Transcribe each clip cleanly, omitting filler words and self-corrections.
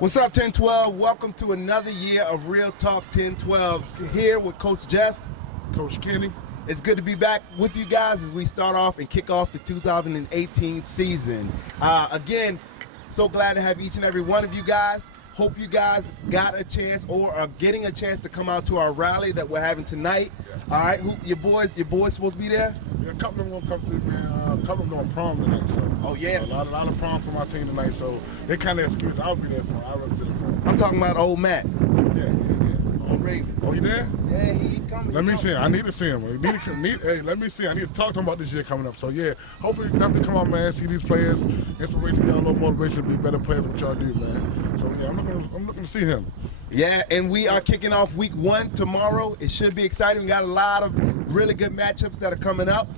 What's up, 1012? Welcome to another year of Real Talk 1012. Here with Coach Jeff. Coach Kenny. It's good to be back with you guys as we start off and kick off the 2018 season. Again, so glad to have each and every one of you guys. Hope you guys got a chance or are getting a chance to come out to our rally that we're having tonight. All right, your boys supposed to be there? Yeah, a couple of them won't come through, man. A couple of them doing prom tonight, so. Oh, yeah? A lot of prom for my team tonight, so they kind of excuse. I'll be there for them. I'll represent them for them. I'm talking about old Matt. Yeah. On Ravens. Oh, you there? Yeah, he coming. Let me see him. I need to see him. Hey, let me see. I need to talk to him about this year coming up. So, yeah, hopefully you have to come out, man, see these players, inspiration, y'all, a little motivation to be better players than what y'all do, man. So, yeah, I'm looking to see him. Yeah, and we are kicking off week 1 tomorrow. It should be exciting. We got a lot of really good matchups that are coming up.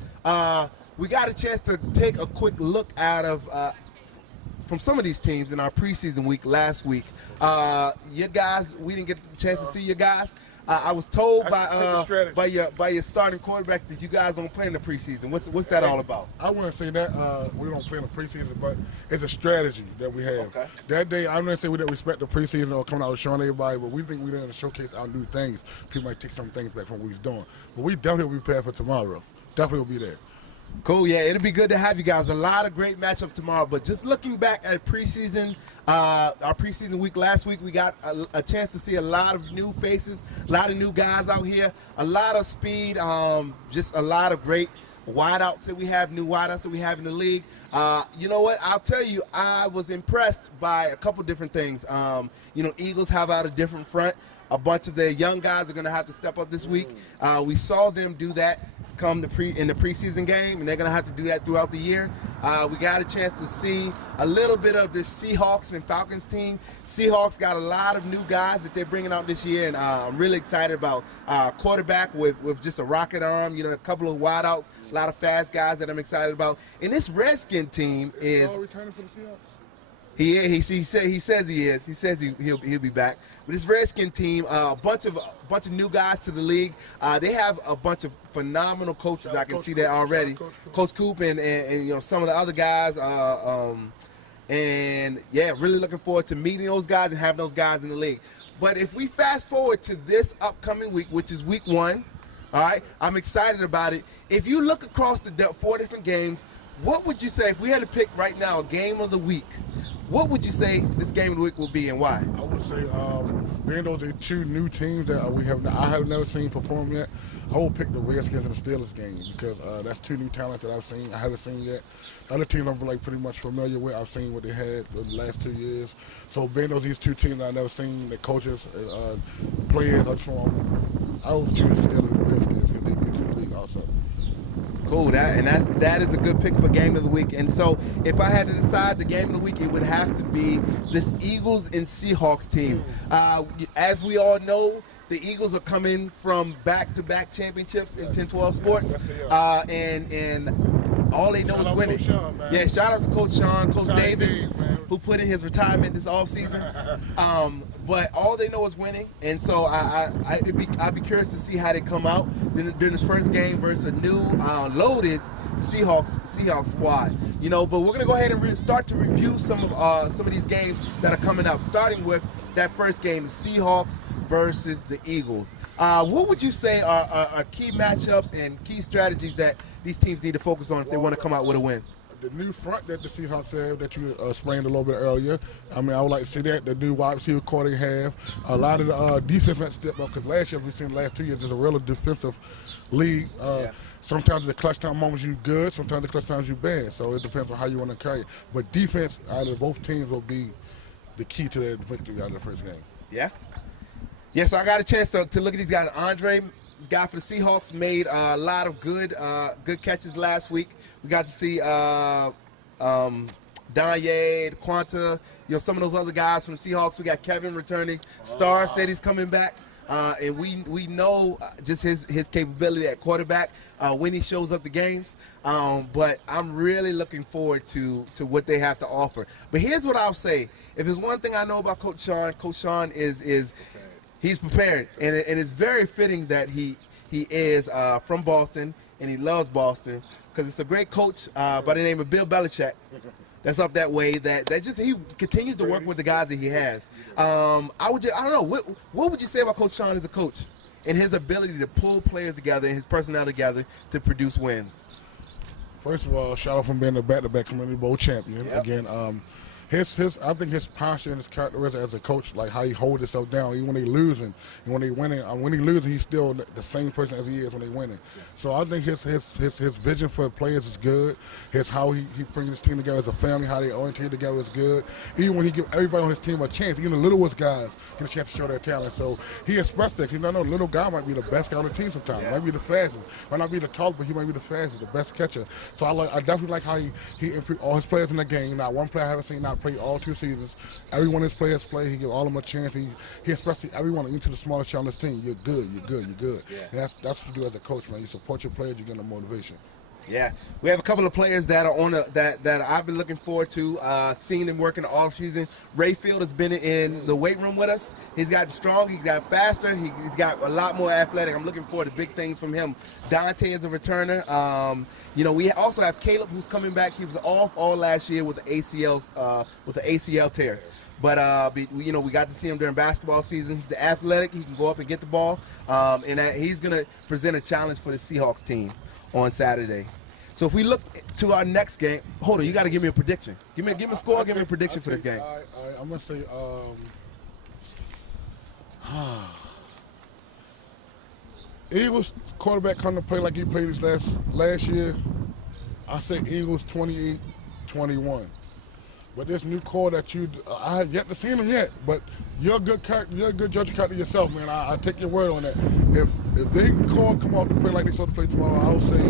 We got a chance to take a quick look from some of these teams in our preseason week last week. Your guys, we didn't get the chance to see your guys. I was told by your starting quarterback that you guys don't play in the preseason. What's that all about? I wouldn't say that we don't play in the preseason, but it's a strategy that we have. Okay. That day, I wouldn't say we didn't respect the preseason or coming out and showing everybody, but we think we're going to showcase our new things. People might take some things back from what we was doing. But we definitely will be prepared for tomorrow. Definitely will be there. Cool, yeah, it'll be good to have you guys. A lot of great matchups tomorrow. But just looking back at preseason, our preseason week last week, we got a chance to see a lot of new faces, a lot of new guys out here, a lot of speed, just a lot of great wideouts that we have, new wideouts that we have in the league. You know what? I'll tell you, I was impressed by a couple different things. Eagles have out a different front. A bunch of their young guys are going to have to step up this week. We saw them do that in the preseason game, and they're going to have to do that throughout the year. We got a chance to see a little bit of the Seahawks and Falcons team. Seahawks got a lot of new guys that they're bringing out this year, and I'm really excited about quarterback with just a rocket arm, a couple of wideouts, a lot of fast guys that I'm excited about. And this Redskin team is all returning for the Seahawks? He says he is. He says he'll be back. But this Redskin team, a bunch of new guys to the league. They have a bunch of phenomenal coaches. I can see that already. Coach Coop and some of the other guys. And yeah, really looking forward to meeting those guys and having those guys in the league. But if we fast forward to this upcoming week, which is week 1, all right, I'm excited about it. If you look across the 4 different games, what would you say if we had to pick right now a game of the week? What would you say this game of the week will be and why? I would say, being those are 2 new teams that I have never seen perform yet, I will pick the Redskins and the Steelers game because that's 2 new talents that I haven't seen yet. The other teams I'm pretty much familiar with. I've seen what they had the last 2 years. So being these 2 teams I've never seen, the coaches, players, I will choose the Steelers and the Redskins because they're new to the league also. Cool, that is a good pick for game of the week. And so if I had to decide the game of the week, it would have to be this Eagles and Seahawks team. As we all know, the Eagles are coming from back-to-back championships in 10-12 sports, and all they know is winning. Sean, yeah, shout out to Coach Sean, Coach David, who put in his retirement this offseason. But all they know is winning, and so I'd be curious to see how they come out during this first game versus a new loaded Seahawks squad. But we're gonna go ahead and start to review some of these games that are coming up, starting with that first game, the Seahawks versus the Eagles. What would you say are key matchups and key strategies that these teams need to focus on if they want to come out with a win? The new front that the Seahawks have that you explained a little bit earlier, I would like to see that. The new wide receiver core they have. A lot of the defense might step up because last year, as we've seen the last 2 years, it's a real defensive league. Sometimes the clutch time moments you good, sometimes the clutch times you bad. So it depends on how you want to carry it. But defense out of both teams will be the key to the victory out of the first game. Yeah. Yeah, so I got a chance to look at these guys. Andre, this guy for the Seahawks, made a lot of good catches last week. We got to see Danye, Quanta, some of those other guys from the Seahawks. We got Kevin returning. Starr said he's coming back. And we know just his capability at quarterback when he shows up to games. But I'm really looking forward to what they have to offer. But here's what I'll say. If there's one thing I know about Coach Sean is he's prepared. And it's very fitting that he is from Boston and he loves Boston because it's a great coach by the name of Bill Belichick that's up that way. That just he continues to work with the guys that he has. I don't know. What would you say about Coach Sean as a coach and his ability to pull players together and his personnel together to produce wins? First of all, shout out from being a back-to-back Community Bowl champion. Yep. Again, I think his posture and his characteristic as a coach, like how he holds himself down, even when they losing and when they winning. When he losing, he's still the same person as he is when they winning. Yeah. So I think his vision for players is good. How he brings his team together as a family, how they orientate together is good. Even when he give everybody on his team a chance, even the littlest guys get a chance to show their talent. So he expressed that. You know, the little guy might be the best guy on the team sometimes. Yeah. Might be the fastest. Might not be the tallest, but he might be the fastest, the best catcher. So I definitely like how he improved all his players in the game. Not one player I haven't seen not play all 2 seasons. Every one of his players play. He give all of them a chance. He especially everyone into the smallest child on his team. You're good. You're good. You're good. Yeah. And that's what you do as a coach, man. You support your players. You get them motivation. Yeah, we have a couple of players that are on that I've been looking forward to seeing them work in the off season. Rayfield has been in the weight room with us. He's gotten strong. He got faster. He's got a lot more athletic. I'm looking forward to big things from him. Dante is a returner. You know, we also have Caleb, who's coming back. He was off all last year with the ACL tear. But you know, we got to see him during basketball season. He's athletic. He can go up and get the ball, and he's going to present a challenge for the Seahawks team on Saturday. So if we look to our next game, hold on, you got to give me a prediction. Give me a score. Give me a prediction for this game. I'm going to say. Eagles quarterback come to play like he played his last year. I say Eagles 28-21. But this new call that I have yet to see him yet. But you're a good judge of character yourself, man. I take your word on that. If they come out to play like they supposed to play tomorrow, I would say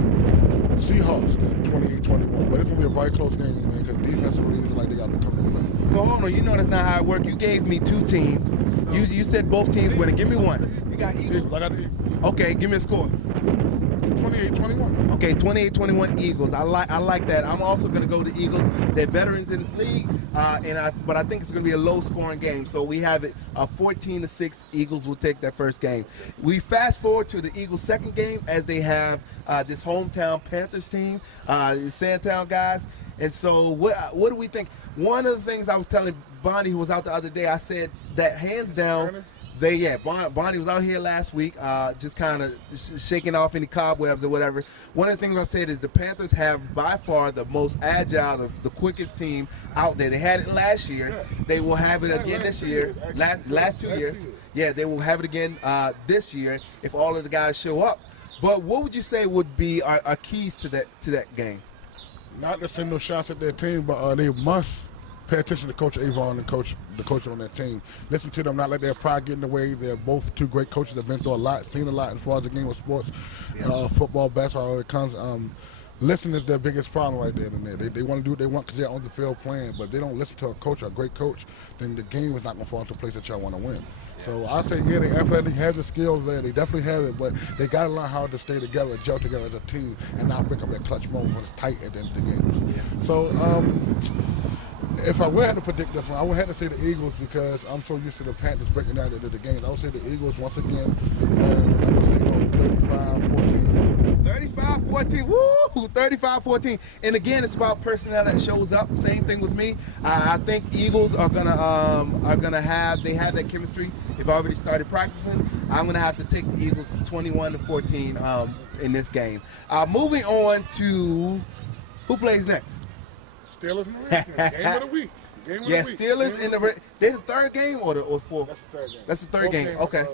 Seahawks 28-21. But it's gonna be a very close game, man, because defensively, like they got to come in. So hold on, you know that's not how it works. You gave me 2 teams. You said both teams winning. Give me one. You got Eagles. I got the Eagles. Okay, give me a score. 28-21. Okay, 28-21 Eagles. I like that. I'm also going to go with the Eagles. They're veterans in this league, but I think it's going to be a low-scoring game. So we have it 14-6. Eagles will take that first game. We fast forward to the Eagles' second game as they have this hometown Panthers team, the Sandtown guys. And so what do we think? One of the things I was telling Bonnie, who was out the other day, I said that hands down. Bonnie was out here last week, just kind of shaking off any cobwebs or whatever. One of the things I said is the Panthers have by far the most agile, the quickest team out there. They had it last year. They will have it again this year. Last 2 years. Yeah, they will have it again this year if all of the guys show up. But what would you say would be our keys to that game? Not to send no shots at their team, but they must pay attention to Coach Avon and the coach on that team. Listen to them, not let their pride get in the way. They're both 2 great coaches that have been through a lot, seen a lot as far as the game of sports, football, basketball, where it comes. Listen is their biggest problem right there. They want to do what they want because they're on the field playing, but they don't listen to a coach, a great coach, then the game is not going to fall into a place that y'all want to win. So I say, yeah, they athletic have the skills there. They definitely have it, but they got to learn how to stay together, gel together as a team, and not break up that clutch moment when it's tight at the end of the game. Yeah. So if I would have to predict this one, I would have to say the Eagles because I'm so used to the Panthers breaking down into the games. I would say the Eagles once again, and I would say 35-14. 35-14, woo! 35-14. And again, it's about personnel that shows up. Same thing with me. I think Eagles are gonna have that chemistry. They've already started practicing. I'm gonna have to take the Eagles 21-14 in this game. Moving on to who plays next? Steelers and Redskins. Game of the week. Steelers in the they're the third game or fourth? That's the third game. That's the third game. Okay.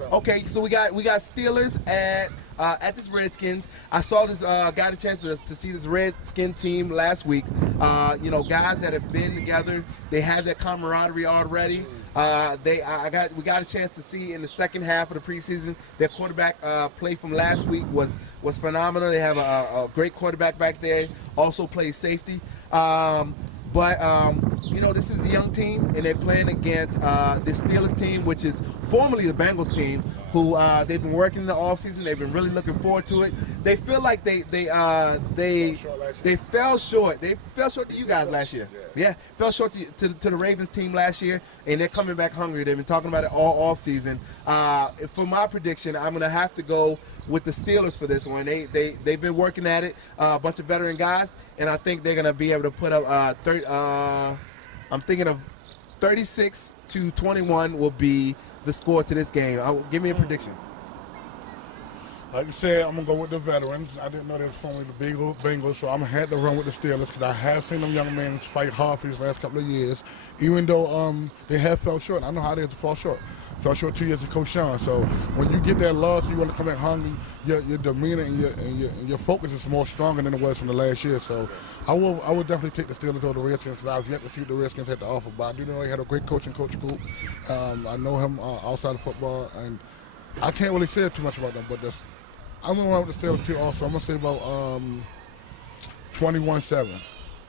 Okay, so we got Steelers at this Redskins. I saw this got a chance to see this Redskin team last week. You know, guys that have been together, they have that camaraderie already. We got a chance to see in the second half of the preseason their quarterback play from last week was phenomenal. They have a great quarterback back there. Also plays safety. But you know, this is a young team, and they're playing against this Steelers team, which is formerly the Bengals team, who they've been working in the offseason. They've been really looking forward to it. They feel like they fell short. They fell short to you guys last year. Yeah, fell short to the Ravens team last year, and they're coming back hungry. They've been talking about it all offseason. For my prediction, I'm going to have to go with the Steelers for this one. They've been working at it, a bunch of veteran guys, and I think they're going to be able to put up I'm thinking of 36-21 will be the score to this game. Give me a prediction. Like you said, I'm going to go with the veterans. I didn't know they was formerly the Bengals, so I'm going to have to run with the Steelers because I have seen them young men fight hard for these last couple of years, even though they have fell short. I know how it is to fall short. Fell short 2 years of Coach Sean. So when you get that loss, you want to come back hungry, your demeanor and your focus is more stronger than it was from the last year. So I will definitely take the Steelers over the Redskins because I've yet to see what the Redskins had to offer. But I do know they had a great coach in Coach Coop. I know him outside of football, and I can't really say too much about them. But I'm going to run with the Steelers too also. I'm going to say about 21-7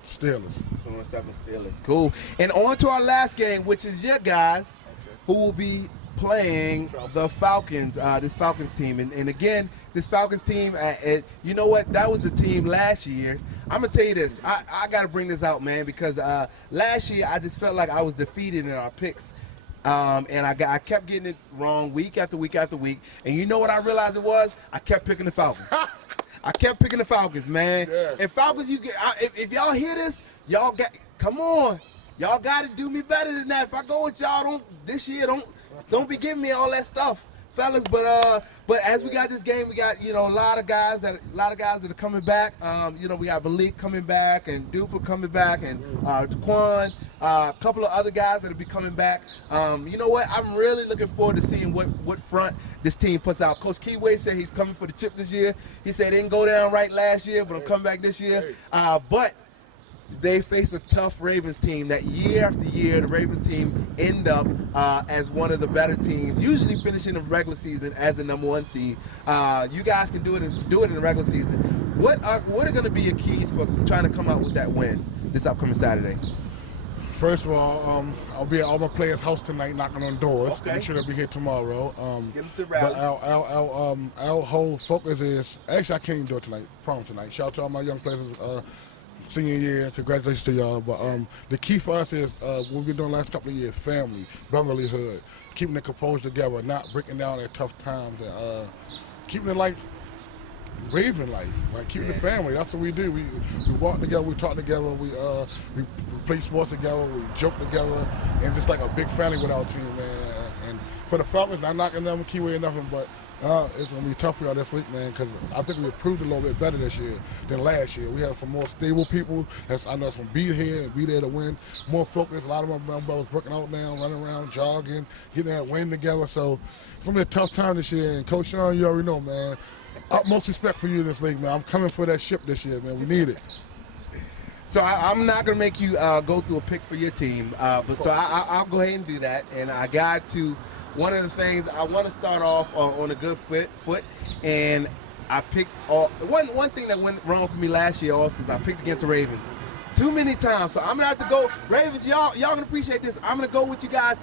Steelers. 21-7 Steelers. Cool. And on to our last game, which is your guys who will be playing the Falcons, this Falcons team. And again, this Falcons team, you know what? That was the team last year. I'm going to tell you this. I got to bring this out, man, because last year I just felt like I was defeated in our picks. And I kept getting it wrong week after week after week. And you know what I realized it was? I kept picking the Falcons. I kept picking the Falcons, man. Yes. And Falcons, if y'all hear this, y'all come on. Y'all got to do me better than that. If I go with y'all, don't be giving me all that stuff, fellas. But as we got this game, we got a lot of guys that are coming back. We got Malik coming back and Duper coming back and Daquan, a couple of other guys that'll be coming back. You know what? I'm really looking forward to seeing what front this team puts out. Coach Keyway said he's coming for the chip this year. He said it didn't go down right last year, but I'm coming back this year. But they face a tough Ravens team that year after year the Ravens team end up as one of the better teams, usually finishing the regular season as the #1 seed. You guys can do it in the regular season. What are going to be your keys for trying to come out with that win this upcoming Saturday? First of all, I'll be at all my players' house tonight knocking on doors. Okay. Make sure they'll be here tomorrow. Give us the rally. But our whole focus is, actually I can't even do it tonight, prom tonight. Shout out to all my young players senior year, congratulations to y'all. But the key for us is what we've been doing the last couple of years: family, brotherlyhood, keeping the composure together, not breaking down at tough times, and keeping it like Raven like keeping the family. That's what we do. We walk together, we talk together, we play sports together, we joke together, and just like a big family with our team, man. And for the Falcons, not knocking them Keyway or nothing, but it's going to be tough for y'all this week, man, because I think we improved a little bit better this year than last year. We have some more stable people I know it's going to be here and be there to win. More focused. A lot of my brothers working out now, running around, jogging, getting that win together. So it's going to be a tough time this year. And Coach Sean, you already know, man, utmost respect for you in this league, man. I'm coming for that ship this year, man. We need it. So I'm not going to make you go through a pick for your team, but I'll go ahead and do that. And I got to – one of the things, I want to start off on a good foot, and I picked one thing that went wrong for me last year also is I picked against the Ravens too many times. So I'm going to have to go, Ravens, y'all going to appreciate this. I'm going to go with you guys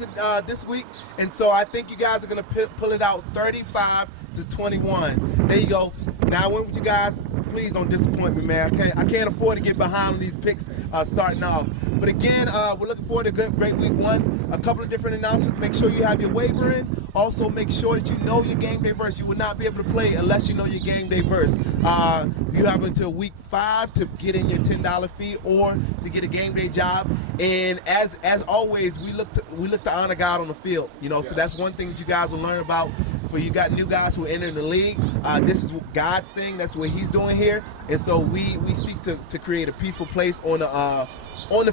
this week, and so I think you guys are going to pull it out 35-21. There you go. Now I went with you guys. Please don't disappoint me, man. I can't afford to get behind on these picks starting off. But again, we're looking forward to a great week one. A couple of different announcements. Make sure you have your waiver in. Also, make sure that you know your game day verse. You will not be able to play unless you know your game day verse. You have until week 5 to get in your $10 fee or to get a game day job. And as always, we look to honor God on the field. So that's one thing that you guys will learn about. For you got new guys who are entering the league, this is God's thing. That's what He's doing here, and so we seek to create a peaceful place on the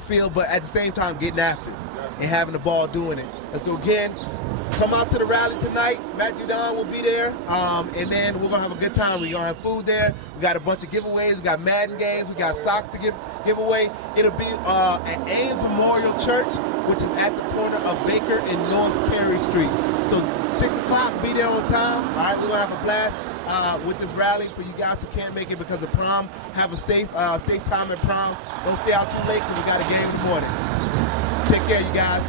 field, but at the same time getting after it and having the ball doing it. And so again, come out to the rally tonight. Matthew Don will be there, and then we're gonna have a good time. We're gonna have food there. We got a bunch of giveaways. We got Madden games. We got socks to give away. It'll be at Ames Memorial Church, which is at the corner of Baker and North Perry Street. So 6 o'clock, be there on time. All right, we're going to have a blast with this rally for you guys who can't make it because of prom. Have a safe time at prom. Don't stay out too late because we got a game in the morning. Take care, you guys.